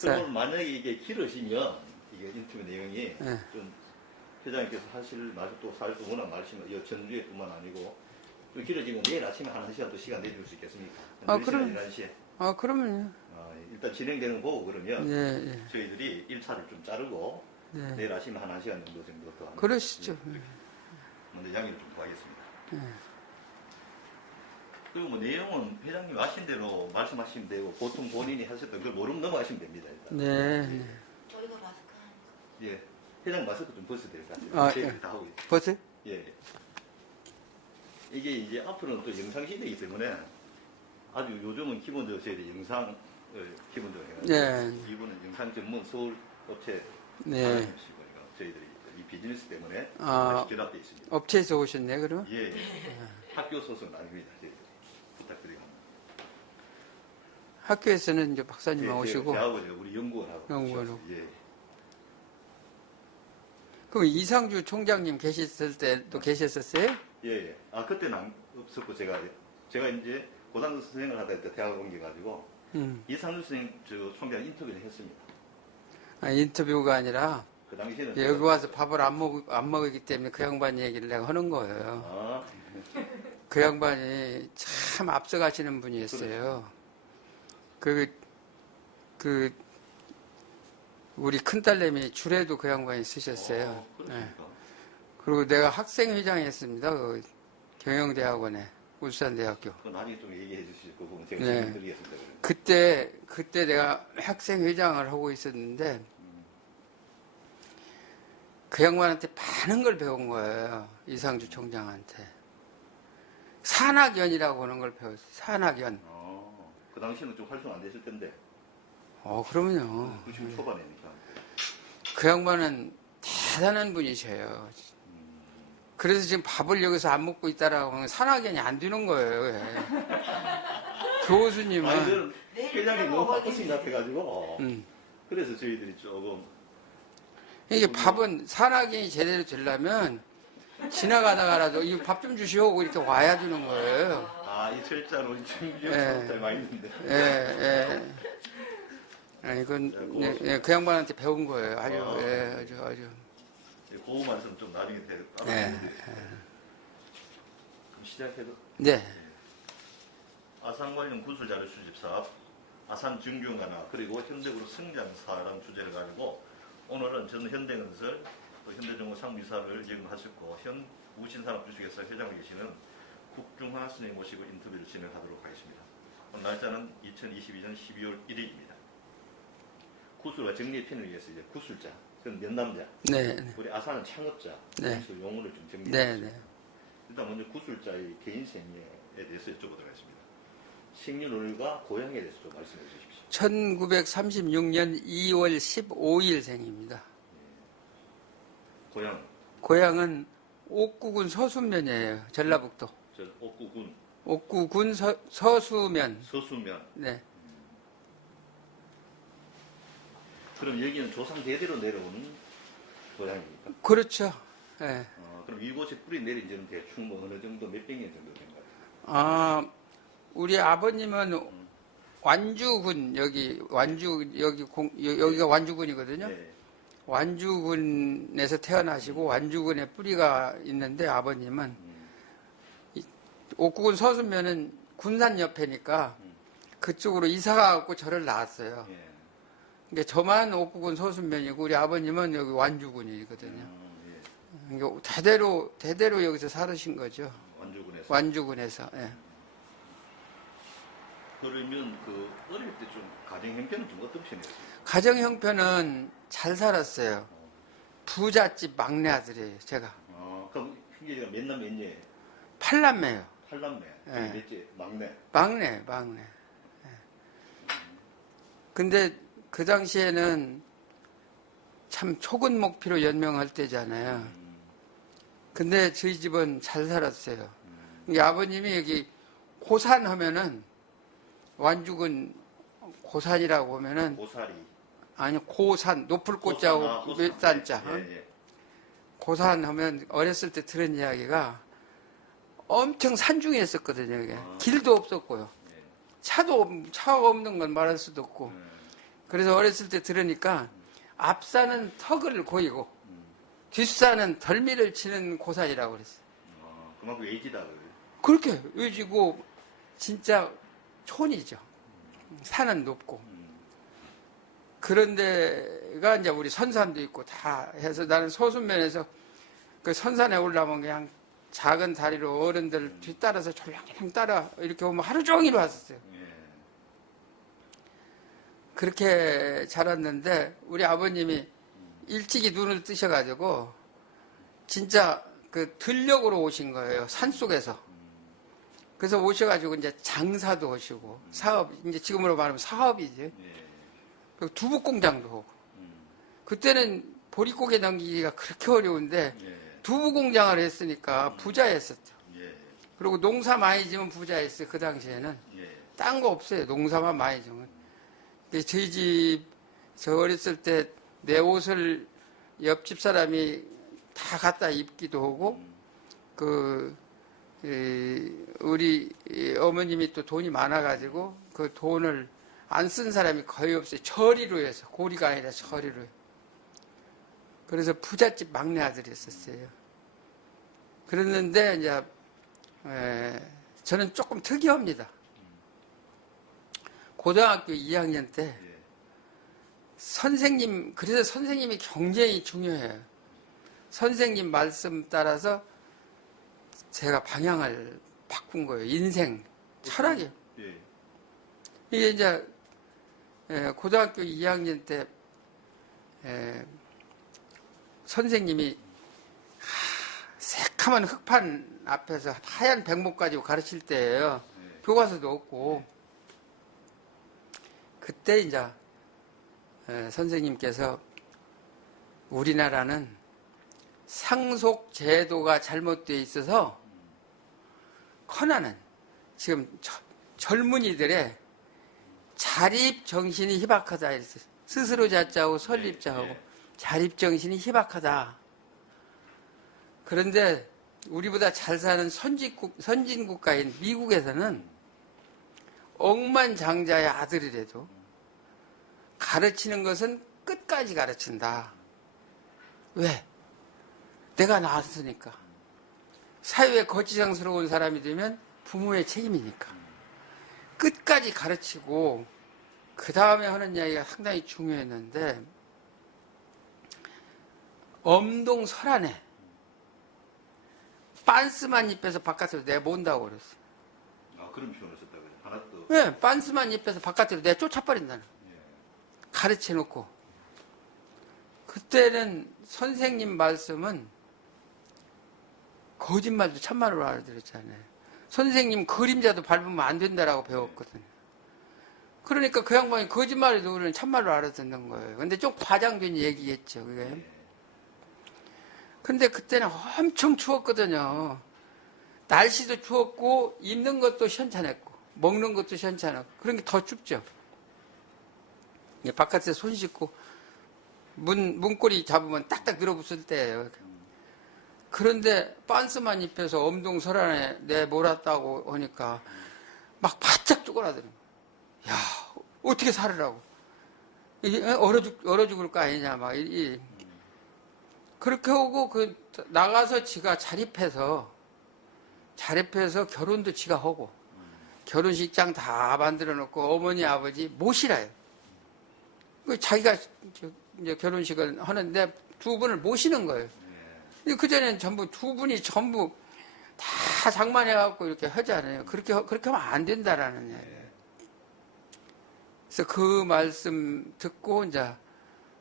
그럼 만약에 이게 길어지면 이게 인터뷰 내용이 네. 좀 회장님께서 하실 말 또 사실도 워낙 많으시면 이 전주에뿐만 아니고 좀 길어지면 내일 아침에 한 시간 또 시간 내줄 수 있겠습니까? 그럼. 11시에. 그러면요. 일단 진행되는 거 보고 그러면 예. 저희들이 1차를 좀 자르고 네. 내일 아침에 한 1시간 정도 더 하는 그러시죠. 먼저 양해를 좀 구하겠습니다. 예. 그리고 뭐 내용은 회장님 아신 대로 말씀하시면 되고 보통 본인이 하셨던 걸 모르면 넘어가시면 됩니다. 일단. 네. 저희가 마스크 하니까. 예. 회장 마스크 좀 벗어야 될 것 같아요. 저희들이 예. 다 하고 있어요. 벌써? 예. 이게 이제 앞으로는 또 영상 시대이기 때문에 아주 요즘은 기본적으로 저희들이 영상을 기본적으로 해가지고 네. 이분은 영상 전문 서울 업체 네. 사장님이시고 저희들이 이 비즈니스 때문에 아. 같이 결합되어 있습니다. 업체에서 오셨네, 그럼? 예. 학교 소속은 아닙니다. 저희들이 부탁드리고. 학교에서는 이제 박사님만 오시고. 저하고 제가 우리 연구원하고. 연구원하고. 예. 그럼 이상주 총장님 계셨을 때도 계셨었어요? 예. 그때는 없었고 제가 이제 고등학교 선생을 하다 때 대학 옮겨가지고 이상주 선생 총장 인터뷰를 했습니다. 인터뷰가 아니라 그 당시에는 여기 와서 밥을 안 먹었기 때문에 그 양반 얘기를 내가 하는 거예요. 그 양반이 참 앞서가시는 분이었어요. 우리 큰딸내미 줄에도 그 양반이 쓰셨어요. 네. 그리고 내가 학생회장 했습니다. 그 경영대학원에, 울산대학교. 그건 나중에 좀 얘기해 주실 거 보면 제가 네. 질문드리겠습니다. 그때 내가 학생회장을 하고 있었는데, 그 양반한테 많은 걸 배운 거예요. 이상주 총장한테. 산학연이라고 하는 걸 배웠어요. 산학연. 그 당시에는 좀 활성 안 됐을 텐데. 그럼요. 90 초반이니까. 그 양반은 대단한 분이셔요. 그래서 지금 밥을 여기서 안 먹고 있다라고 하면 산학연이 안 되는 거예요. 왜. 교수님은. 회장이 너무 바쁘신 것 같아가지고. 그래서 저희들이 조금. 이게 밥은 산학연이 제대로 되려면 지나가다가라도 이 밥 좀 주시오 하고 이렇게 와야 되는 거예요. 이 철자로 철자 많이 있는데. 이건 그 양반한테 배운 거예요. 아주. 그 말씀 좀 나중에 될까? 그럼 시작해도. 네. 아산 관련 구술 자료 수집 사업, 아산 증균관화 그리고 현대그룹 성장 사람 주제를 가지고 오늘은 전 현대건설, 또 현대정보 상무이사를 역임하셨고 현 우신산업 주식회사 회장으로 계시는 국중하 선생님 모시고 인터뷰를 진행하도록 하겠습니다. 오늘 날짜는 2022년 12월 1일입니다. 구술과 정리의 편을 위해서 이제 구술자, 그건 면남자, 네. 우리 아산은 창업자, 네. 그래서 용어를 좀 정리해 네. 주겠습니다. 일단 먼저 구술자의 개인 생애에 대해서 여쭤보도록 하겠습니다. 생년월일과 고향에 대해서 좀 말씀해 주십시오. 1936년 2월 15일 생입니다. 고향은 옥구군 서수면이에요. 전라북도. 옥구군 서수면. 네. 그럼 여기는 조상 대대로 내려오는 고향입니까? 그렇죠. 네. 그럼 이곳에 뿌리 내린 지는 대충 뭐 어느 정도 몇 백년 정도 된가요? 우리 아버님은 완주군 여기가 완주군이거든요. 네. 완주군에서 태어나시고 완주군에 뿌리가 있는데 아버님은 옥구군 서수면은 군산 옆에니까 그쪽으로 이사가고 저를 낳았어요. 예. 그러니까 저만 옥구군 서수면이고 우리 아버님은 여기 완주군이거든요. 그러니까 대대로 여기서 살으신 거죠. 완주군에서. 예. 그러면 그 어릴 때 좀 가정 형편은 좀 어떤 편이었어요? 가정 형편은 잘 살았어요. 부잣집 막내 아들이에요, 제가. 그럼 형제가 몇 남 몇 녀? 8남매요. 8남매. 네. 몇째? 막내. 막내. 예. 근데 그 당시에는 참 초근 목피로 연명할 때잖아요. 근데 저희 집은 잘 살았어요. 아버님이 여기 고산 하면은 완주군 고산이라고 하면은 고사리. 아니 고산 높을 꽃자고 몇 산자. 예. 고산 하면 어렸을 때 들은 이야기가 엄청 산중에 있었거든요. 이게. 길도 없었고요. 예. 차가 없는 건 말할 수도 없고 그래서 어렸을 때 들으니까 앞사는 턱을 고이고 뒷사는 덜미를 치는 고사이라고 그랬어요. 그만큼 예지다. 그렇게 의지고 진짜 촌이죠. 산은 높고. 그런 데가 이제 우리 선산도 있고 다 해서 나는 소순면에서 그 선산에 올라오면 그냥 작은 다리로 어른들 뒤따라서 졸랑졸랑 따라 이렇게 오면 하루 종일 왔었어요. 그렇게 자랐는데 우리 아버님이 일찍이 눈을 뜨셔가지고 진짜 그 들녘으로 오신 거예요. 산속에서. 그래서 오셔가지고 이제 장사도 하시고 사업, 이제 지금으로 말하면 사업이지. 그리고 두부 공장도 하고. 그때는 보릿고개 넘기기가 그렇게 어려운데 두부 공장을 했으니까 부자였었죠. 그리고 농사 많이 지면 부자였어요. 그 당시에는. 딴 거 없어요. 농사만 많이 지면. 근데 저희 집, 저 어렸을 때 내 옷을 옆집 사람이 다 갖다 입기도 하고, 우리 어머님이 또 돈이 많아가지고 그 돈을 안 쓴 사람이 거의 없어요. 처리로 해서. 고리가 아니라 처리로. 그래서 부잣집 막내 아들이었어요. 그랬는데, 이제, 저는 조금 특이합니다. 고등학교 2학년 때, 선생님, 그래서 선생님이 굉장히 중요해요. 선생님 말씀 따라서 제가 방향을 바꾼 거예요. 인생, 철학이. 이게 이제, 고등학교 2학년 때, 선생님이 새카만 흙판 앞에서 하얀 백목 가지고 가르칠 때예요. 교과서도 없고. 그때 이제 선생님께서 우리나라는 상속 제도가 잘못되어 있어서 커나는 지금 젊은이들의 자립 정신이 희박하다 이랬어요. 스스로 자자하고 설립자하고 자립 정신이 희박하다. 그런데 우리보다 잘 사는 선진 국가인 미국에서는 억만장자의 아들이라도 가르치는 것은 끝까지 가르친다. 왜? 내가 낳았으니까. 사회에 거지장스러운 사람이 되면 부모의 책임이니까. 끝까지 가르치고 그 다음에 하는 이야기가 상당히 중요했는데 엄동 설안에 빤스만 입혀서 바깥으로 내몬다고 그랬어요. 아, 그런 표현을 썼다고요? 하나 또. 네, 빤스만 입혀서 바깥으로 내 쫓아버린다는. 가르쳐 놓고. 그때는 선생님 말씀은 거짓말도 참말로 알아들었잖아요. 선생님 그림자도 밟으면 안 된다라고 배웠거든요. 그러니까 그 양반이 거짓말해도 우리는 참말로 알아듣는 거예요. 근데 좀 과장된 얘기겠죠, 그게. 근데 그때는 엄청 추웠거든요. 날씨도 추웠고, 입는 것도 시원찮았고, 먹는 것도 시원찮았고, 그런 게 더 춥죠. 바깥에 손 씻고, 문고리 잡으면 딱딱 늘어붙을 때예요. 그런데 빤스만 입혀서 엄동 설안에 내몰았다고 하니까 막 바짝 쪼그라드는 거예요. 야, 어떻게 살으라고. 얼어 죽을 거 아니냐, 막. 그렇게 하고, 나가서 지가 자립해서 결혼도 지가 하고, 결혼식장 다 만들어 놓고, 어머니, 아버지 모시라요. 자기가 이제 결혼식을 하는데 두 분을 모시는 거예요. 그전에는 두 분이 전부 다 장만해갖고 이렇게 하잖아요. 그렇게 하면 안 된다라는 얘기예요. 그래서 그 말씀 듣고 이제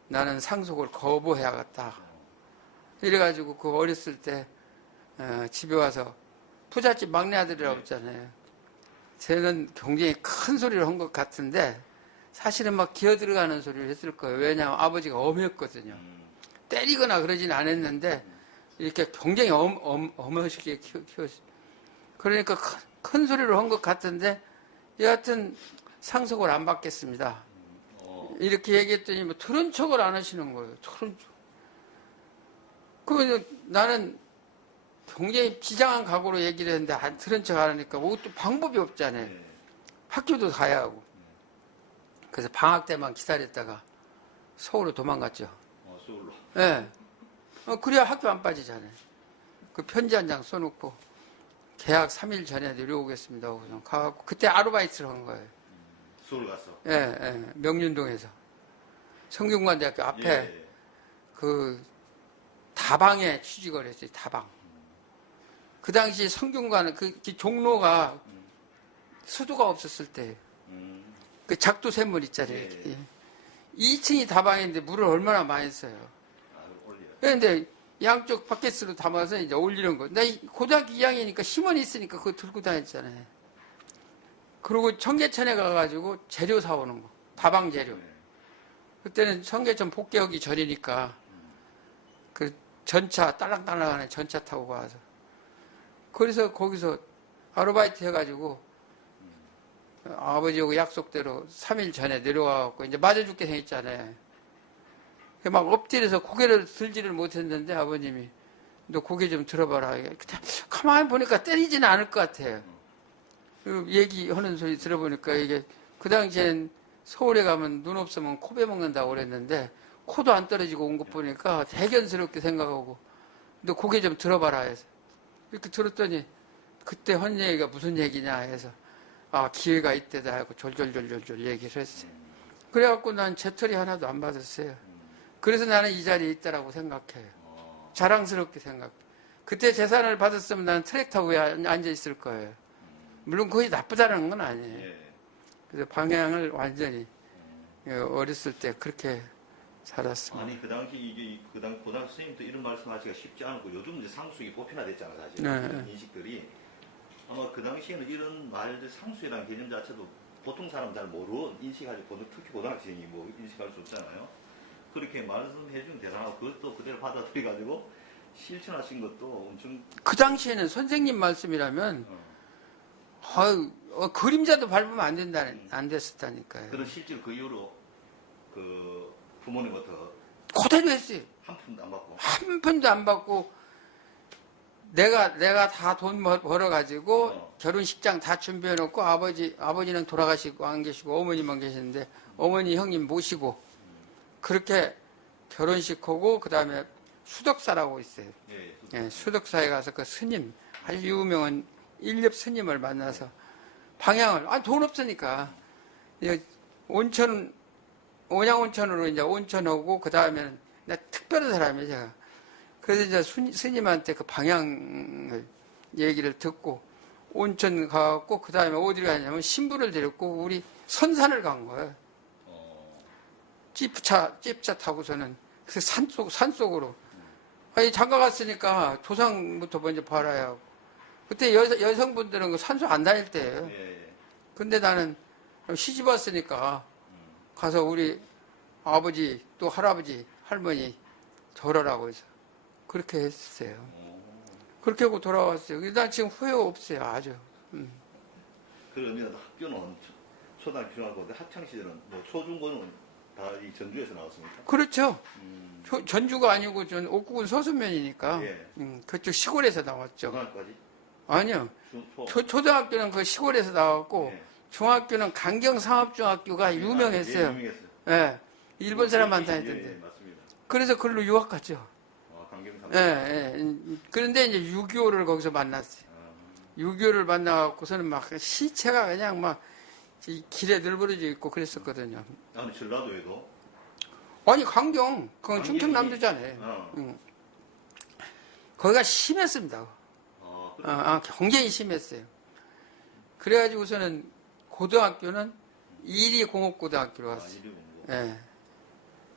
나는 상속을 거부해야겠다. 이래가지고 그 어렸을 때 집에 와서 부잣집 막내 아들이라고 했잖아요. 쟤는 굉장히 큰 소리를 한 것 같은데 사실은 막 기어 들어가는 소리를 했을 거예요. 왜냐하면 아버지가 엄했거든요. 때리거나 그러진 않았는데 이렇게 굉장히 엄하시게 키웠어요. 그러니까 큰 소리로 한 것 같은데 여하튼 상속을 안 받겠습니다. 이렇게 얘기했더니 뭐 들은 척을 안 하시는 거예요. 들은 척. 그러면 나는 굉장히 비장한 각오로 얘기를 했는데 안 들은 척 안 하니까 뭐 또 방법이 없잖아요. 학교도 가야 하고. 그래서 방학 때만 기다렸다가 서울로 도망갔죠. 서울로. 예. 그래야 학교 안 빠지잖아요. 그 편지 한 장 써놓고 계약 3일 전에 내려오겠습니다 하고 그냥 가갖고 그때 아르바이트를 한 거예요. 서울 갔어. 예. 명륜동에서 성균관대학교 앞에 예. 그 다방에 취직을 했어요. 다방. 그 당시 성균관 그 종로가 수도가 없었을 때 그 작두 샘물 있잖아요. 예. 2층이 다방인데 물을 얼마나 많이 써요. 올려. 그런데 양쪽 바켓으로 담아서 이제 올리는 거. 나 고등학교 2학년이니까 힘은 있으니까 그거 들고 다녔잖아요. 그리고 청계천에 가가지고 재료 사오는 거. 다방 재료. 그때는 청계천 복개하기 전이니까 그 전차 딸랑딸랑하는 전차 타고 가서 그래서 거기서 아르바이트 해가지고 아버지하고 약속대로 3일 전에 내려와갖고 이제 맞아 죽게 생겼잖아요. 막 엎드려서 고개를 들지를 못했는데 아버님이 너 고개 좀 들어봐라. 그때 가만히 보니까 때리지는 않을 것 같아요. 그 얘기하는 소리 들어보니까 이게 그 당시엔 서울에 가면 눈 없으면 코 베먹는다고 그랬는데 코도 안 떨어지고 온 것 보니까 대견스럽게 생각하고 너 고개 좀 들어봐라 해서 이렇게 들었더니 그때 한 얘기가 무슨 얘기냐 해서 아 기회가 있대다 하고 졸졸졸졸 얘기를 했어요. 그래갖고 난 재털이 하나도 안 받았어요. 그래서 나는 이 자리에 있다라고 생각해요. 자랑스럽게 생각해. 그때 재산을 받았으면 나는 트랙터 위에 앉아 있을 거예요. 물론 그게 나쁘다는 건 아니에요. 예. 그래서 방향을 완전히 어렸을 때 그렇게 살았습니다. 아니 그 당시 이게 그 당 고등학교 선생님도 이런 말씀하기가 쉽지 않고 요즘 이제 상수익이 보편화됐잖아 사실. 네. 이런 인식들이 아마 그 당시에는 이런 말들 상수라는 개념 자체도 보통 사람 잘 모르고 인식하지 특히 고등학생이 뭐 인식할 수 없잖아요. 그렇게 말씀해주면 대단하고 그것도 그대로 받아들여가지고 실천하신 것도 엄청. 그 당시에는 선생님 말씀이라면 그림자도 밟으면 안 됐었다니까요. 그런 실제로 그 이후로 그 부모님부터 그대로 했어요. 한 푼도 안 받고. 한 푼도 안 받고 내가 다 돈 벌어가지고 결혼식장 다 준비해놓고 아버지는 돌아가시고 안 계시고 어머니만 계시는데 어머니 형님 모시고 그렇게 결혼식하고 그 다음에 수덕사라고 있어요. 예, 수덕사에 가서 그 스님 아주 유명한 인력 스님을 만나서 방향을 돈 없으니까 온양온천으로 이제 온천하고 그 다음에는 특별한 사람이에요 제가. 그래서 이제 스님한테 그 방향을 얘기를 듣고 온천 가고 그 다음에 어디를 가냐면 신부를 데렸고 우리 선산을 간 거예요. 찝차 타고서는 그 산속으로. 아니 장가 갔으니까 조상부터 먼저 봐라야 하고. 그때 여성분들은 그 산소 안 다닐 때예요. 근데 나는 시집 왔으니까 가서 우리 아버지 또 할아버지 할머니 절하라고 해서 그렇게 했어요. 그렇게 하고 돌아왔어요. 난 지금 후회 없어요. 아주. 그러면 학교는 초등학교, 중학교, 학창시절은 뭐 초중고는 다 이 전주에서 나왔습니까? 그렇죠. 전주가 아니고 전 옥구군 서수면이니까 예. 그쪽 시골에서 나왔죠. 중학까지? 아니요. 초등학교는 그 시골에서 나왔고 예. 중학교는 강경상업중학교가 유명했어요. 예, 유명했어요. 예. 일본 사람만 예, 다녔던데. 맞습니다. 그래서 그걸로 유학 갔죠. 강경상. 예. 그런데 이제 6.25를 거기서 만났어요. 6.25를 만나갖고서는 막 시체가 그냥 막 이 길에 늘버려져 있고 그랬었거든요. 아니 전라도에도? 아니 강경 그건 강경이- 충청남도잖아요. 거기가 심했습니다. 굉장히 심했어요. 그래가지고서는 고등학교는 이리공업고등학교로 왔어요. 예.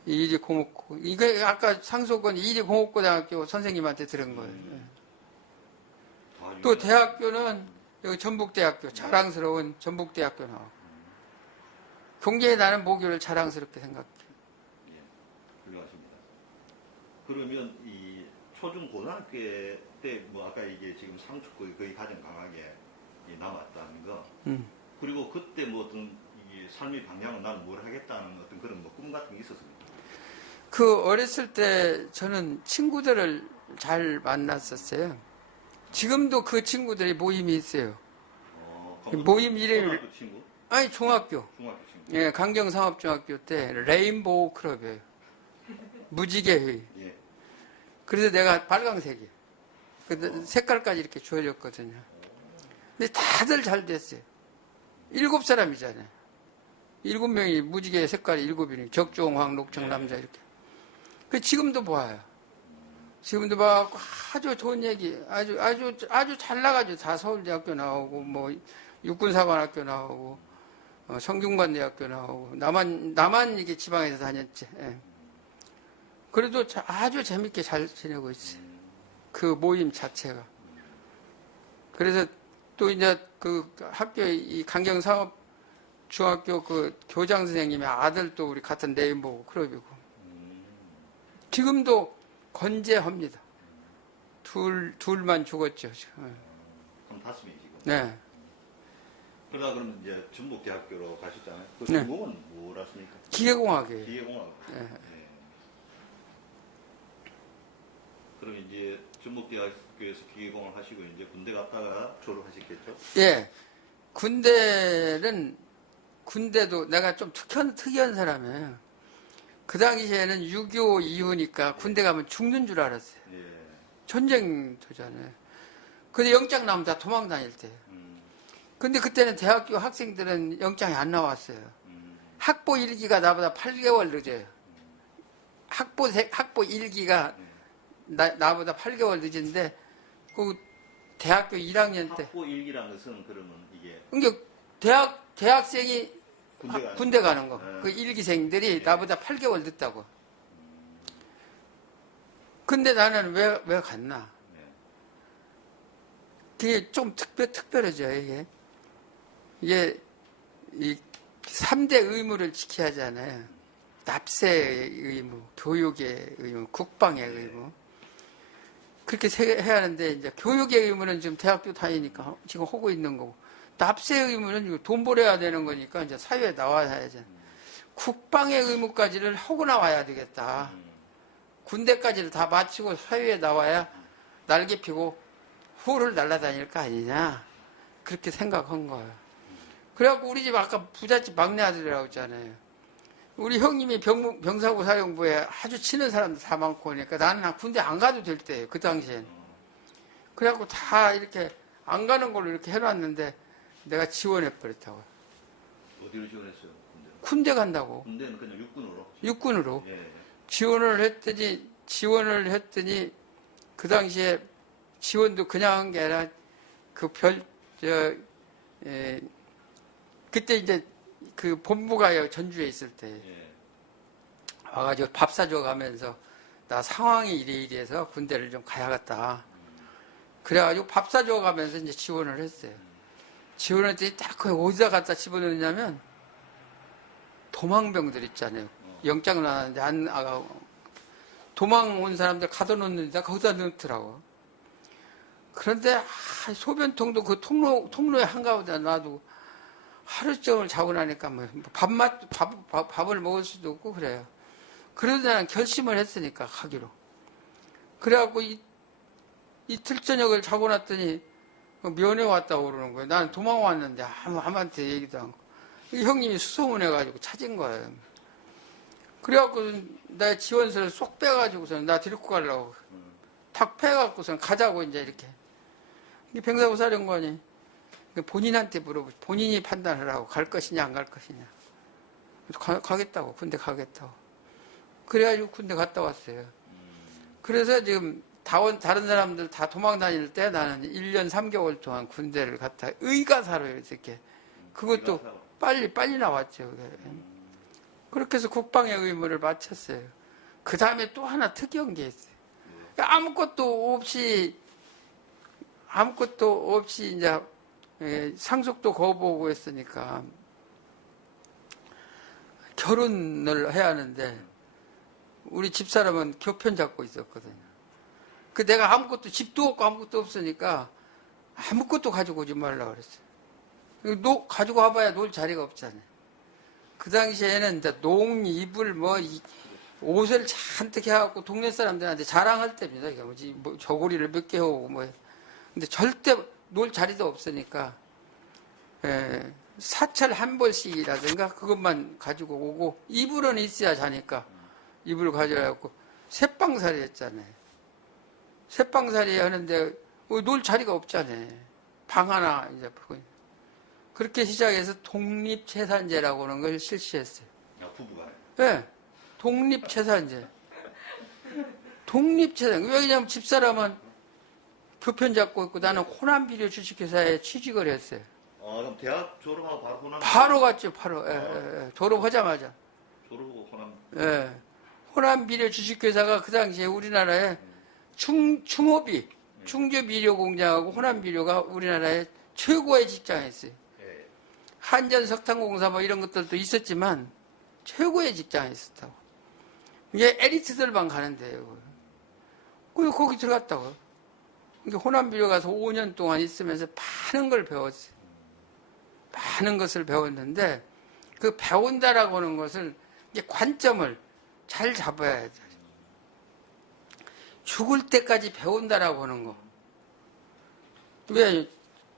이리공업고. 이게 아까 상속은 이리공업고등학교 선생님한테 들은 거예요. 또 대학교는 여기 전북대학교, 자랑스러운 전북대학교 나왔고. 경제에 나는 모교를 자랑스럽게 생각해요. 예, 훌륭하십니다. 그러면 이 초중 고등학교 때 뭐 아까 이게 지금 상축국이 거의 가장 강하게 남았다는 거. 그리고 그때 뭐 어떤 이 삶의 방향은 나는 뭘 하겠다는 어떤 그런 뭐 꿈 같은 게 있었습니까? 그 어렸을 때 저는 친구들을 잘 만났었어요. 지금도 그 친구들이 모임이 있어요. 모임 이름이 고등학교 친구? 아니 중학교. 중학교 친구? 예, 강경상업중학교 때 레인보우 클럽이에요. 무지개회의. 예. 그래서 내가 빨강색이에요. 그 색깔까지 이렇게 주어졌거든요. 근데 다들 잘 됐어요. 7사람이잖아요. 7명이 무지개 색깔이 7이니 적중, 황, 녹청, 남자 이렇게. 그 지금도 봐요. 지금도 막 아주 좋은 얘기, 아주 잘 나가죠. 다 서울대학교 나오고, 뭐, 육군사관학교 나오고, 성균관대학교 나오고, 나만 이게 지방에서 다녔지. 예. 그래도 아주 재밌게 잘 지내고 있어요. 그 모임 자체가. 그래서 또 이제 그 학교에 이 강경상업중학교 그 교장 선생님의 아들도 우리 같은 레인보우 클럽이고, 지금도 건재합니다. 둘만 죽었죠. 지금. 그럼 5명이 지금. 네. 그러다 그러면 이제 전북대학교로 가셨잖아요. 그 네. 전공은 뭐라습니까? 기계공학이에요. 기계공학. 네. 네. 그럼 이제 전북대학교에서 기계공학 하시고 이제 군대 갔다가 졸업하셨겠죠? 예. 군대도 내가 좀 특이한 사람이에요. 그 당시에는 6.25 이후니까 군대 가면 죽는 줄 알았어요. 예. 전쟁터잖아요. 근데 영장 나오면 다 도망 다닐 때. 근데 그때는 대학교 학생들은 영장이 안 나왔어요. 학보 1기가 나보다 8개월 늦어요. 학보 1기가 나보다 8개월 늦은데, 그 대학교 1학년 때. 학부 1기라는 것은 그러면 이게 그러니까 대학생이 군대 가는 거. 네. 그 1기생들이 네. 나보다 8개월 늦다고. 근데 나는 왜 갔나? 네. 그게 좀 특별하죠, 이게. 이게, 이 3대 의무를 지켜야 하잖아요. 납세의 의무, 교육의 의무, 국방의 네. 의무. 그렇게 해야 하는데, 이제 교육의 의무는 지금 대학교 다니니까 지금 하고 있는 거고, 납세의 의무는 돈 벌어야 되는 거니까 이제 사회에 나와야 하잖아요. 국방의 의무까지를 하고 나와야 되겠다. 군대까지를 다 마치고 사회에 나와야 날개 피고 후를 날아다닐 거 아니냐. 그렇게 생각한 거예요. 그래갖고 우리 집 아까 부잣집 막내 아들이라고 했잖아요. 우리 형님이 병사고 사령부에 아주 친한 사람들 다 많고 하니까 나는 군대 안 가도 될 때예요. 그 당시엔. 그래갖고 다 이렇게 안 가는 걸로 이렇게 해놨는데 내가 지원해버렸다고요. 어디로 지원했어요? 군대 간다고. 군대는 그냥 육군으로? 육군으로. 예. 지원을 했더니 그 당시에 지원도 그냥 한 게 아니라 그때 이제 그 본부가 전주에 있을 때 예. 와가지고 밥 사줘 가면서 나 상황이 이래서 군대를 좀 가야겠다. 그래가지고 밥 사줘 가면서 이제 지원을 했어요. 지원했더니 딱 거기 어디다 갖다 집어넣느냐면 도망병들 있잖아요. 영장 나왔는데 안 나가고 도망 온 사람들 가둬놓는 데다 거기다 넣더라고. 그런데 소변통도 그 통로에 한가운데 놔두고 하루 종일 자고 나니까 뭐 밥을 먹을 수도 없고 그래요. 그래도 나는 결심을 했으니까 가기로. 그래갖고 이틀 저녁을 자고 났더니 면회 왔다고 그러는 거예요. 나는 도망 왔는데 아무한테 얘기도 않고. 형님이 수소문해가지고 찾은 거예요. 그래갖고 내 지원서를 쏙 빼가지고서 나 데리고 가려고 탁 빼갖고서 가자고 이제 이렇게. 병사고 사령관이 본인한테 물어보고 본인이 판단을 하고 갈 것이냐 안 갈 것이냐. 가겠다고 군대 가겠다고. 그래가지고 군대 갔다 왔어요. 그래서 지금 다른 사람들 다 도망 다닐 때 나는 1년 3개월 동안 군대를 갔다 의가사로 이렇게 그것도 빨리 나왔죠. 그렇게 해서 국방의 의무를 마쳤어요. 그 다음에 또 하나 특이한 게 있어요. 아무것도 없이 이제 상속도 거부하고 했으니까 결혼을 해야 하는데 우리 집사람은 교편 잡고 있었거든요. 그 내가 아무것도 집도 없고 아무것도 없으니까 아무것도 가지고 오지 말라고 그랬어요. 가지고 와봐야 놀 자리가 없잖아요. 그 당시에는 이제 농이불 옷을 잔뜩 해갖고 동네 사람들한테 자랑할 때입니다. 이게 뭐지 저고리를 몇 개 하고 근데 절대 놀 자리도 없으니까 사철 한 벌씩이라든가 그것만 가지고 오고 이불은 있어야 자니까 이불 가져가고 쇠방살이 했잖아요. 쇠방살이 하는데 놀 자리가 없잖아요. 방 하나 이제 그렇게 시작해서 독립채산제라고 하는 걸 실시했어요. 부부가. 네, 독립채산제. 독립채산. 왜냐면 집사람은 교편 잡고 있고 나는 호남비료 주식회사에 취직을 했어요. 그럼 대학 졸업하고 바로 호남. 바로 갔죠, 바로. 예. 졸업하자마자. 졸업하고 호남. 예. 호남비료 주식회사가 그 당시에 우리나라에 충호비, 충주비료 공장하고 호남비료가 우리나라의 최고의 직장이었어요. 예. 한전 석탄공사 뭐 이런 것들도 있었지만 최고의 직장에 있었다고. 이게 에리트들만 가는 데예요. 거기 들어갔다고요. 그러니까 호남비료 가서 5년 동안 있으면서 많은 걸 배웠어요. 많은 것을 배웠는데 그 배운다라고 하는 것을 이제 관점을 잘 잡아야 돼. 죽을 때까지 배운다라고 하는 거. 왜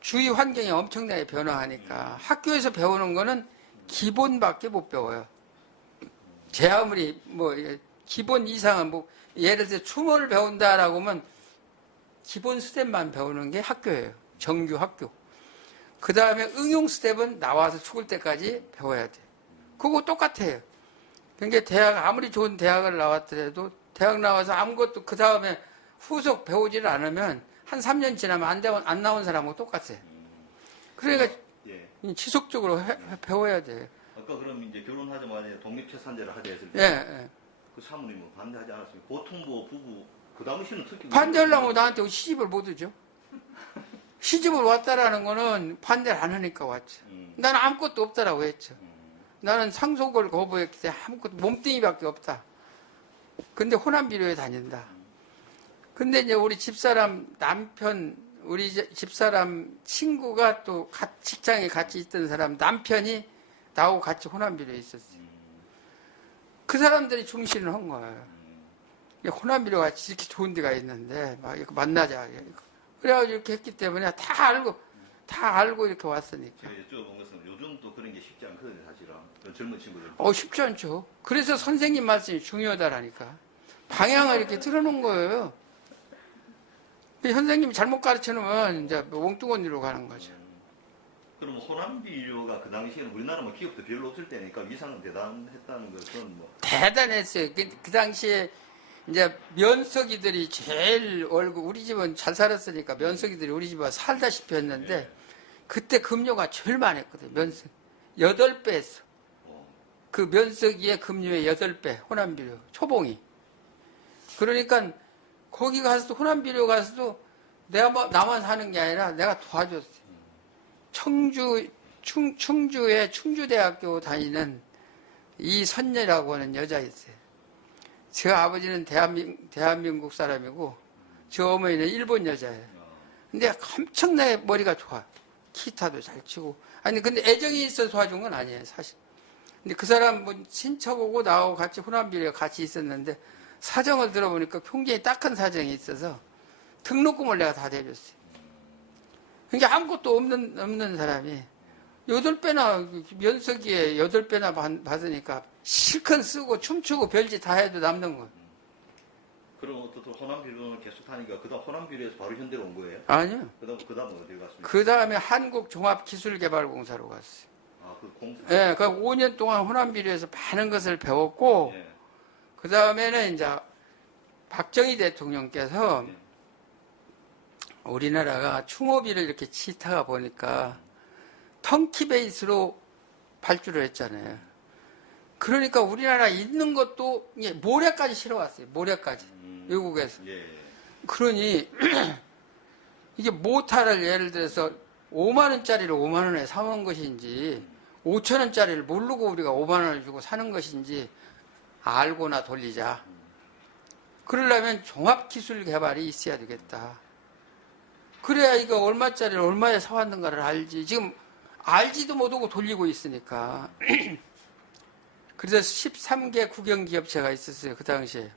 주위 환경이 엄청나게 변화하니까 학교에서 배우는 거는 기본밖에 못 배워요. 제 아무리 뭐 기본 이상은 뭐 예를 들어 춤을 배운다라고 하면 기본 스텝만 배우는 게 학교예요. 정규 학교. 그 다음에 응용 스텝은 나와서 죽을 때까지 배워야 돼. 그거 똑같아요. 그러니까 대학 아무리 좋은 대학을 나왔더라도 대학 나와서 아무것도 그 다음에 후속 배우지를 않으면 한 3년 지나면 안 나온 사람하고 똑같아요. 그러니까 예. 지속적으로 배워야 돼요. 아까 그럼 이제 결혼하자마자 독립채산제를 하자 했을 때 예. 그 사모님은 반대하지 않았습니까? 보통 뭐 부부 그 당시는 특히 반대하려면 나한테 시집을 못 오죠. 시집을 왔다라는 거는 반대를 안 하니까 왔죠. 나는 아무것도 없다라고 했죠. 나는 상속을 거부했기 때문에 아무것도 몸뚱이밖에 없다. 근데 호남비료에 다닌다. 근데 이제 우리 집사람 남편, 우리 집사람 친구가 또 직장에 같이 있던 사람 남편이 나하고 같이 호남비료에 있었어요. 그 사람들이 중시를 한 거예요. 호남비료 같이 이렇게 좋은 데가 있는데 막 이렇게 만나자. 그래가지고 이렇게 했기 때문에 다 알고 이렇게 왔으니까. 제가 여쭤본 것은 요즘도 그런 게 쉽지 않거든요, 사실은. 젊은 친구들. 쉽지 않죠. 그래서 선생님 말씀이 중요하다라니까. 방향을 이렇게 틀어놓은 거예요. 선생님이 잘못 가르쳐 놓으면 이제 몽뚱언니로 가는 거죠. 그럼 호남비료가 그 당시에는 우리나라 뭐 기업도 별로 없을 때니까 위상은 대단했다는 것은 뭐. 대단했어요. 그 당시에 이제 면석이들이 제일 우리 집은 잘 살았으니까 면석이들이 우리 집에 살다시피 했는데 그때 급료가 제일 많았거든요. 면석. 8배 했어. 그 면석이의 급료의 8배. 호남비료. 초봉이. 그러니까 거기 가서도 호남비료 가서도 내가 뭐 나만 사는 게 아니라 내가 도와줬어요. 충주에 충주대학교 다니는 이선녀라고 하는 여자 있어요. 저 아버지는 대한민국 사람이고 저 어머니는 일본 여자예요. 근데 엄청나게 머리가 좋아. 기타도 잘 치고. 아니 근데 애정이 있어서 도와준 건 아니에요, 사실. 근데 그 사람 뭐 친척하고 나하고 같이 호남비료에 같이 있었는데 사정을 들어보니까 굉장히 딱한 사정이 있어서 등록금을 내가 다 대줬어요. 그러니까 아무것도 없는 사람이 8배나 면석이에 8배나 받으니까 실컷 쓰고 춤추고 별짓 다 해도 남는 거예요. 그럼 어떻든 호남비료는 계속 하니까 그다음 호남비료에서 바로 현대로 온 거예요? 아니요. 그다음 어디 갔습니까? 그 다음에 한국종합기술개발공사로 갔어요. 그 공사. 예, 그 5년 동안 호남비료에서 많은 것을 배웠고 예. 그 다음에는 이제 박정희 대통령께서 우리나라가 충호비를 이렇게 치다가 보니까 턴키 베이스로 발주를 했잖아요. 그러니까 우리나라 있는 것도 모래까지 실어왔어요. 모래까지. 외국에서. 예. 그러니 이게 모타를 예를 들어서 5만 원짜리를 5만 원에 사온 것인지 5천 원짜리를 모르고 우리가 5만 원을 주고 사는 것인지 알고나 돌리자. 그러려면 종합기술 개발이 있어야 되겠다. 그래야 이거 얼마짜리를 얼마에 사왔는가를 알지. 지금 알지도 못하고 돌리고 있으니까. 그래서 13개 국영기업체가 있었어요. 그 당시에.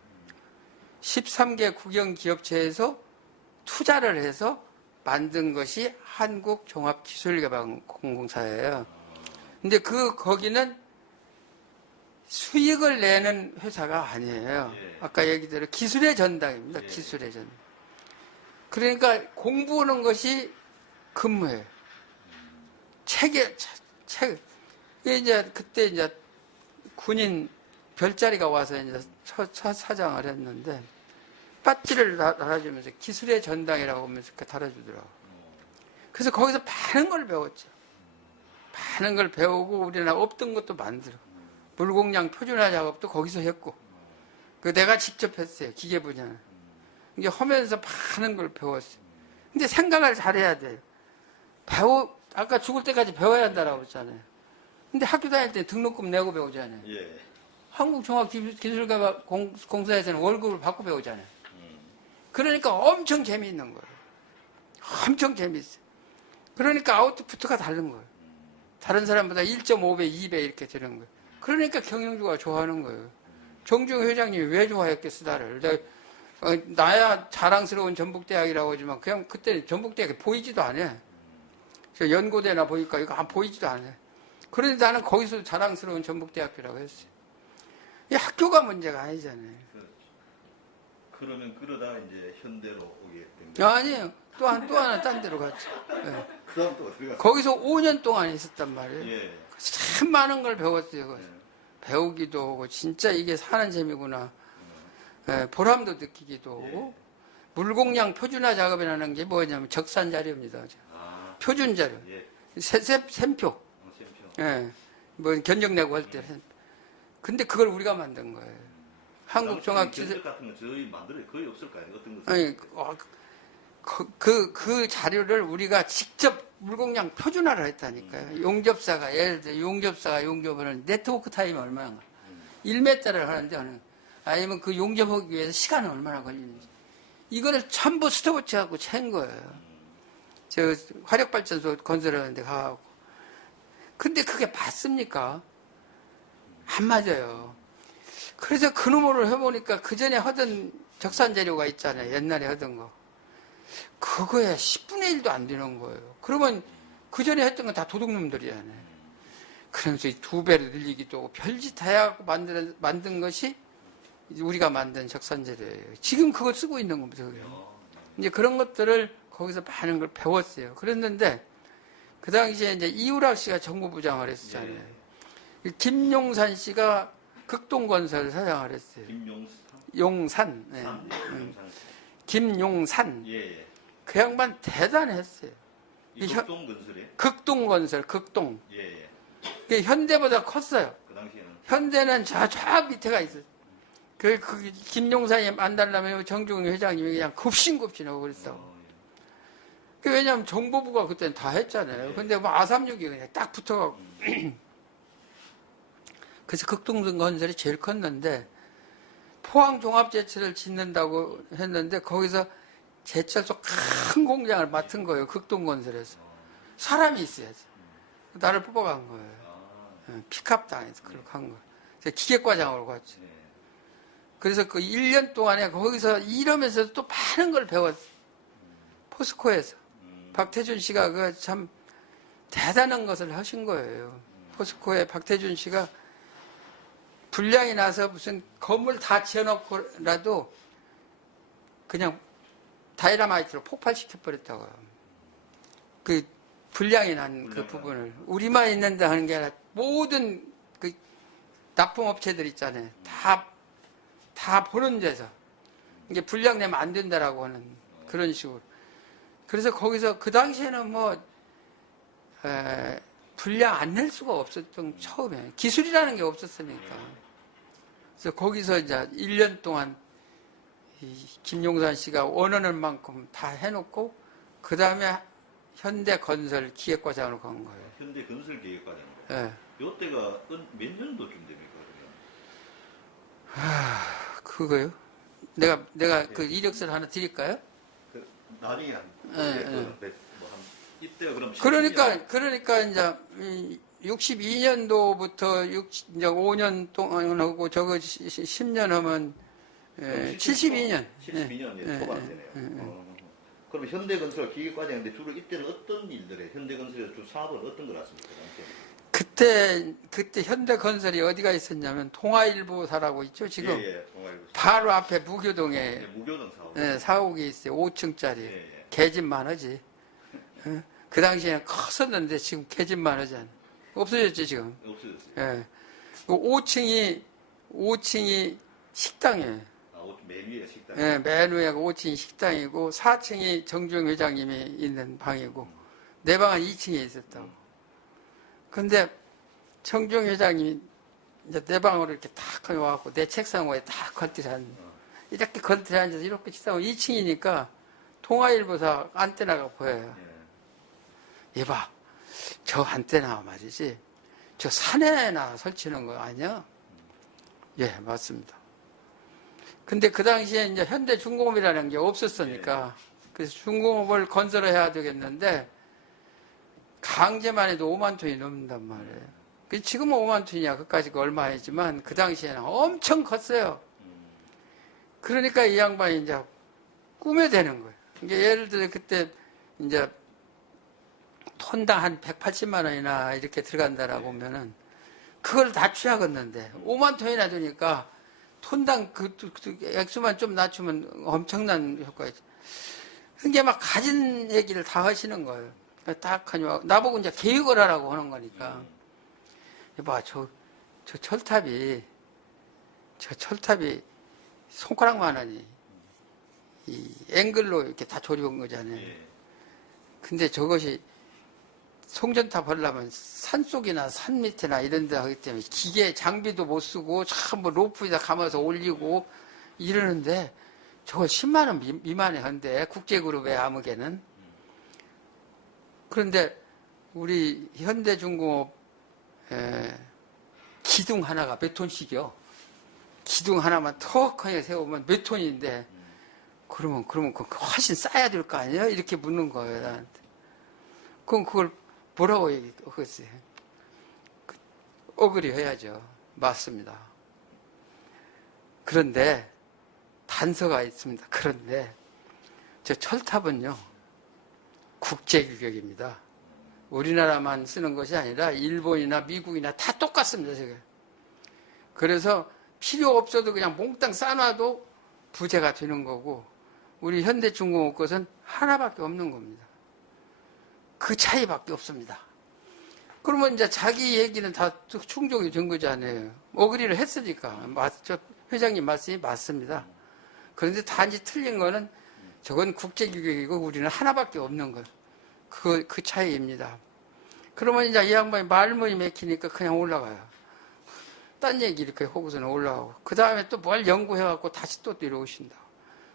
13개 국영기업체에서 투자를 해서 만든 것이 한국종합기술개발공사예요. 근데 거기는 수익을 내는 회사가 아니에요. 예. 아까 얘기대로 기술의 전당입니다. 예. 기술의 전당. 그러니까 공부하는 것이 근무예요. 책. 이제 그때 이제 군인 별자리가 와서 이제 첫 사장을 했는데 배지를 달아주면서 기술의 전당이라고 하면서 이렇게 달아주더라고. 그래서 거기서 많은 걸 배웠죠. 많은 걸 배우고 우리나라 없던 것도 만들어. 물공량 표준화 작업도 거기서 했고. 그 내가 직접 했어요. 기계 분야는. 이게 하면서 많은 걸 배웠어요. 근데 생각을 잘해야 돼요. 아까 죽을 때까지 배워야 한다라고 했잖아요. 근데 학교 다닐 때 등록금 내고 배우잖아요. 예. 한국종합기술가 공사에서는 월급을 받고 배우잖아요. 그러니까 엄청 재미있는 거예요. 엄청 재미있어요. 그러니까 아웃풋가 다른 거예요. 다른 사람보다 1.5배, 2배 이렇게 되는 거예요. 그러니까 경영주가 좋아하는 거예요. 정중 회장님이 왜 좋아했겠어, 나를. 나야 자랑스러운 전북대학이라고 하지만 그냥 그때 전북대학이 보이지도 않아. 저 연고대나 보니까 이거 안 보이지도 않아. 그런데 나는 거기서 자랑스러운 전북대학교라고 했어요. 이 학교가 문제가 아니잖아요. 그러면 그러다 이제 현대로 오게 된 거예요. 아니에요. 또 하나 딴 데로 갔죠. 네. 그 다음 또 어떻게 갔어요? 거기서 5년 동안 있었단 말이에요. 예. 참 많은 걸 배웠어요. 거기서. 예. 배우기도 하고 진짜 이게 사는 재미구나. 예, 보람도 느끼기도 하고. 물공량 표준화 작업이라는 게 뭐냐면 적산 자료입니다. 아. 표준 자료. 예. 셈표. 셈표. 예. 뭐 견적 내고 할 때. 근데 그걸 우리가 만든 거예요. 한국종합기술. 견적 같은 거 저희 만들어요. 거의 없을 거 아니에요. 어떤 거. 아니, 그 자료를 우리가 직접 물공량 표준화를 했다니까요. 용접사가, 예를 들어 용접사가 용접을 하는 네트워크 타임이 얼마나 1m를 하는데, 아니면 그 용접하기 위해서 시간은 얼마나 걸리는지. 이거를 전부 스톱워치 하고 챈 거예요. 저 화력발전소 건설하는데 가고. 근데 그게 맞습니까? 안 맞아요. 그래서 그 놈으로 해보니까 그 전에 하던 적산 재료가 있잖아요. 옛날에 하던 거. 그거에 10분의 1도 안 되는 거예요. 그러면 그 전에 했던 건 다 도둑놈들이잖아요. 그러면서 2배로 늘리기도 하고 별짓 다 해갖고 만든 것이 우리가 만든 적산 재료예요. 지금 그걸 쓰고 있는 겁니다. 이제 그런 것들을 거기서 많은 걸 배웠어요. 그랬는데 그 당시에 이제 이우락 씨가 정부부장을 했었잖아요. 김용산 씨가 극동건설 사장을 했어요. 용산. 네. 김용산. 예. 그 양반 대단했어요. 이 극동건설이에요? 극동건설, 극동. 예. 그게 현대보다 컸어요. 그 당시에는. 현대는 저 밑에가 있어요. 그 김용산이 만달라면 정중훈 회장님이 그냥 급신급신하고 그랬어. 왜냐하면 정보부가 그때는 다 했잖아요. 근데 뭐 아삼육이 그냥 딱 붙어가고. 그래서 극동건설이 제일 컸는데 포항종합제철을 짓는다고 했는데 거기서 제철소 큰 공장을 맡은 거예요. 극동건설에서. 사람이 있어야지. 나를 뽑아간 거예요. 픽업 당해서 그렇게 한 거예요. 제가 기계과장으로 갔죠. 그래서 그 1년 동안에 거기서 일하면서 또 많은 걸 배웠어요. 포스코에서. 박태준 씨가 그 참 대단한 것을 하신 거예요. 포스코에 박태준 씨가 불량이 나서 무슨 건물 다 지어놓고라도 그냥 다이나마이트로 폭발시켜버렸다고요. 그 불량이 난 그 부분을. 우리만 있는데 하는 게 아니라 모든 그 납품업체들 있잖아요. 다 보는 데서. 이게 불량 내면 안 된다라고 하는 그런 식으로. 그래서 거기서 그 당시에는 뭐, 불량 안 낼 수가 없었던 처음에. 기술이라는 게 없었으니까. 그래서 거기서 이제 1년 동안 김용산 씨가 원하는 만큼 다 해놓고 그 다음에 현대건설 기획과장으로 간 거예요. 현대건설 기획과장. 예. 이때가 몇 년도쯤 됩니까? 그거요? 내가 그 이력서를 하나 드릴까요? 나중에 이때가 그럼 그러니까 이제 62년도부터 이제 5년 동안 하고 저거 10년 하면 72년. 72년 초반되네요. 그럼 현대건설 기계과장인데 주로 이때는 어떤 일들에 현대건설의 주 사업은 어떤 걸 하십니까? 그때 현대건설이 어디가 있었냐면 동아일보사라고 있죠 지금. 예, 동아일보. 바로 앞에 무교동에 예, 무교동 사업. 사옥이 있어요. 5층짜리. 예, 예. 개집만 하지. 그 당시에는 컸었는데 지금 개집만 하잖아. 없어졌지 지금. 없어졌어요. 예. 5층이 식당이에요. 맨 위에 식당. 예, 맨 위에 5층이 식당이고 4층이 정주영 회장님이 있는 방이고 내 방은 2층에 있었다고. 근데 정주영 회장님이 이제 내 방으로 이렇게 탁 와갖고 내 책상 위에 탁 걸들여 앉아. 이렇게 걸들여 앉아서 이렇게 식당은 2층이니까 동아일보사 안테나가 보여요. 예. 얘봐, 저 안테나 말이지. 저 산에나 설치는 거 아니야? 예, 맞습니다. 근데 그 당시에 이제 현대중공업이라는 게 없었으니까, 그래서 중공업을 건설해야 되겠는데, 강제만 해도 5만 톤이 넘는단 말이에요. 지금은 5만 톤이야. 그까지가 얼마이지만, 그 당시에는 엄청 컸어요. 그러니까 이 양반이 이제 꾸며대는 거예요. 이게 예를 들어 그때 이제 톤당 한 180만 원이나 이렇게 들어간다라고 하면은 그걸 다 취하겠는데 5만 톤이나 되니까 톤당 그 액수만 좀 낮추면 엄청난 효과이죠. 그게 막 가진 얘기를 다 하시는 거예요. 딱 하니 나보고 이제 계획을 하라고 하는 거니까. 봐, 저 철탑이 손가락만 하니 이 앵글로 이렇게 다 조리온 거잖아요. 근데 저것이 송전탑 하려면 산속이나 산 밑에나 이런 데 하기 때문에 기계 장비도 못 쓰고 참 뭐 로프에다 감아서 올리고 이러는데 저거 10만 원 미만에 한데 국제그룹의 암흑에는. 그런데 우리 현대중공업 기둥 하나가 몇 톤씩이요? 기둥 하나만 턱하게 세우면 몇 톤인데 그러면 훨씬 싸야 될 거 아니에요? 이렇게 묻는 거예요, 나한테. 그럼 그걸 뭐라고 얘기했어요? 어그리 해야죠. 맞습니다. 그런데 단서가 있습니다. 그런데 저 철탑은요, 국제규격입니다. 우리나라만 쓰는 것이 아니라 일본이나 미국이나 다 똑같습니다, 저게. 그래서 필요 없어도 그냥 몽땅 싸놔도 부재가 되는 거고, 우리 현대중공업 것은 하나밖에 없는 겁니다. 그 차이밖에 없습니다. 그러면 이제 자기 얘기는 다 충족이 된 거잖아요. 어그리를 했으니까. 저 회장님 말씀이 맞습니다. 그런데 단지 틀린 거는 저건 국제규격이고 우리는 하나밖에 없는 거. 그 차이입니다. 그러면 이제 이 양반이 말문이 막히니까 그냥 올라가요. 딴 얘기 이렇게 하고서는 올라가고. 그 다음에 또 뭘 연구해갖고 다시 또 내려오신다.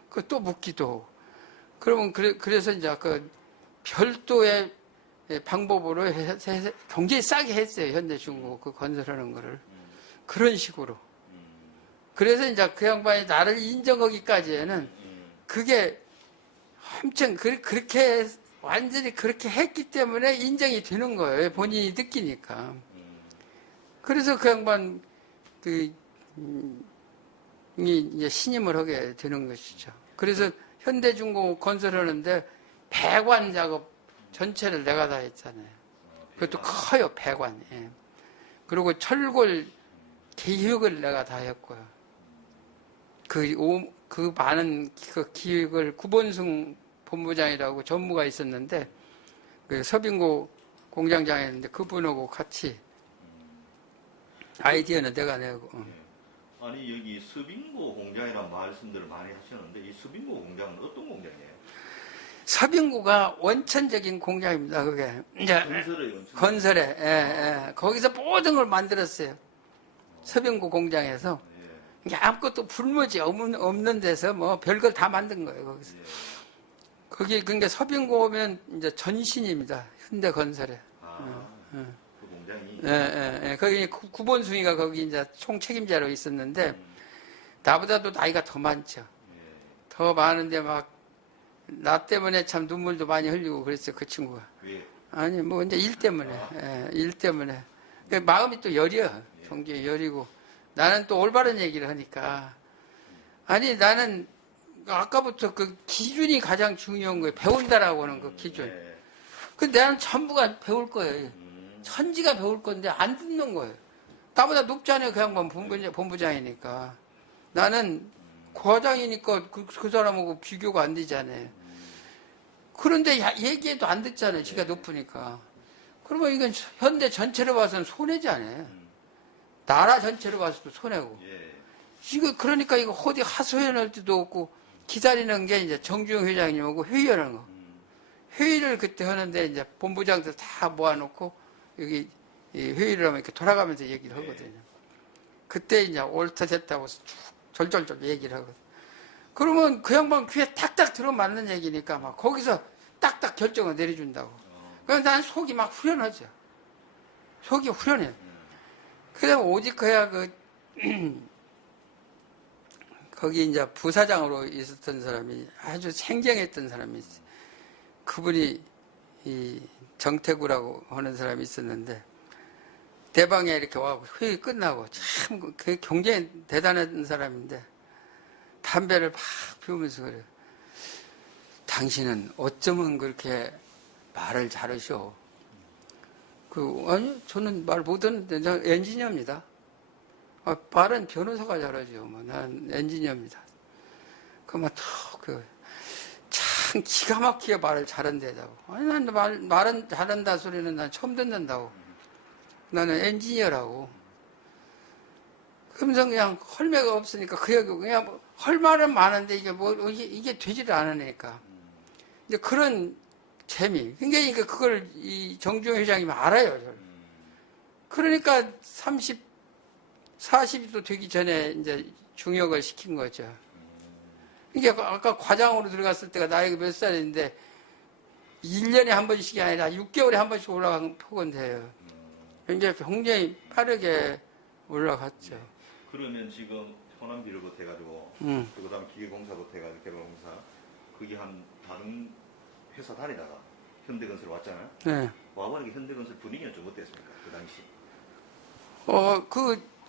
그 또 묻기도 하고. 그러면 그래서 이제 그 별도의 방법으로 굉장히 싸게 했어요. 현대중공업 그 건설하는 거를. 그런 식으로. 그래서 이제 그 양반이 나를 인정하기까지에는 그게 엄청 그렇게 완전히 그렇게 했기 때문에 인정이 되는 거예요. 본인이 느끼니까. 그래서 그 양반 이제 신임을 하게 되는 것이죠. 그래서 현대중공업 건설하는데 배관 작업 전체를 내가 다 했잖아요. 그것도 커요, 배관. 예. 그리고 철골 기획을 내가 다 했고요. 그 많은 그 기획을 구본승 본부장이라고 전무가 있었는데, 그 서빙고 공장장에 있는데 그분하고 같이 아이디어는 내가 내고. 아니, 여기 서빙고 공장이라는 말씀들을 많이 하시는데, 이 서빙고 공장은 어떤 공장이에요? 서빙고가 원천적인 공장입니다, 그게. 이제 건설에, 거기서 모든 걸 만들었어요. 서빙고 공장에서. 이게 아무것도 불모지 없는 데서 뭐 별걸 다 만든 거예요, 거기서. 거기, 그러니까 서빙고면 이제 전신입니다, 현대건설에. 그 공장이? 거기 구본숭이가 거기 이제 총책임자로 있었는데, 나보다도 나이가 더 많죠. 더 많은데 막, 나 때문에 참 눈물도 많이 흘리고 그랬어요, 그 친구가. 왜? 아니, 뭐, 이제 일 때문에. 일 때문에. 마음이 또 여려. 굉장히 여리고. 나는 또 올바른 얘기를 하니까. 아니, 나는 아까부터 그 기준이 가장 중요한 거예요. 배운다라고 하는 그 기준. 근데 나는 전부가 배울 거예요. 천지가 배울 건데 안 듣는 거예요. 나보다 높잖아요. 그 양반 본부장이니까. 나는 과장이니까 그 사람하고 비교가 안 되잖아요. 그런데 얘기해도 안 듣잖아요. 지가 높으니까. 그러면 이건 현대 전체로 봐서는 손해잖아요. 나라 전체로 봐서도 손해고. 예. 이거 그러니까 이거 어디 하소연할 때도 없고 기다리는 게 이제 정주영 회장님하고 회의하는 거. 회의를 그때 하는데 이제 본부장들 다 모아놓고 여기 이 회의를 하면 이렇게 돌아가면서 얘기를 하거든요. 그때 이제 옳다 됐다고 쭉 절절절 얘기를 하거든요. 그러면 그 양반 귀에 딱딱 들어맞는 얘기니까 막 거기서 딱딱 결정을 내려준다고. 그래서 난 속이 막 후련하죠. 속이 후련해요. 그다음 오직 그야 거기 이제 부사장으로 있었던 사람이 아주 생경했던 사람이 있어요. 그분이 이 정태구라고 하는 사람이 있었는데 대방에 이렇게 와고 회의 끝나고 참 그 굉장히 대단한 사람인데 담배를 막 피우면서 그래요. 당신은 어쩌면 그렇게 말을 잘하셔. 아니 저는 말 못하는데 저 엔지니어입니다. 말은 변호사가 잘하죠. 난 엔지니어입니다. 그러면 참 기가 막히게 말을 잘한다고. 아니 난 말은 잘한다 소리는 난 처음 듣는다고. 나는 엔지니어라고. 그러면서 그냥 헐매가 없으니까 그 얘기 그냥 할 말은 많은데 이게 되지를 않으니까. 이제 그런 재미. 그러니까 그걸 이 정주영 회장님이 알아요. 그러니까 40도 되기 전에 이제 중역을 시킨 거죠. 이게 아까 과장으로 들어갔을 때가 나이가 몇 살인데 1년에 한 번씩이 아니라 6개월에 한 번씩 올라간 폭은 돼요. 굉장히 빠르게 올라갔죠. 그러면 지금 호남비료부터 해가지고 그다음 기계공사부터 해가지고 개발공사 그게 한 다른 회사 다니다가 현대건설 왔잖아요. 네. 와보니까 현대건설 분위기는 좀 어땠습니까? 그 당시.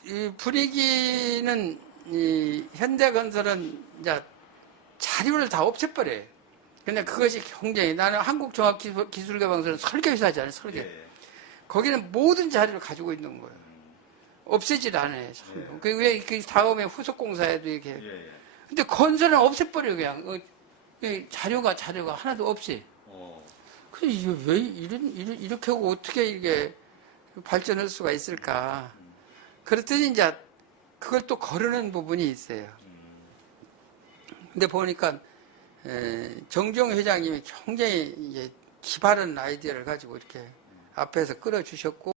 이 분위기는 이 현대건설은 이제 자료를 다 없애버려요. 근데 그것이 굉장히 나는 한국종합기술개발공사는 설계회사잖아요. 설계. 예. 거기는 모든 자료를 가지고 있는 거예요. 없애질 않아요. 전부. 그 다음에 후속공사에도 이렇게. 예. 근데 건설은 없애버려요. 그냥 자료가 하나도 없이. 그래 이게 왜 이렇게 하고 어떻게 이게 발전할 수가 있을까? 그랬더니 이제 그걸 또 거르는 부분이 있어요. 근데 보니까 정주영 회장님이 굉장히 이제 기발한 아이디어를 가지고 이렇게 앞에서 끌어주셨고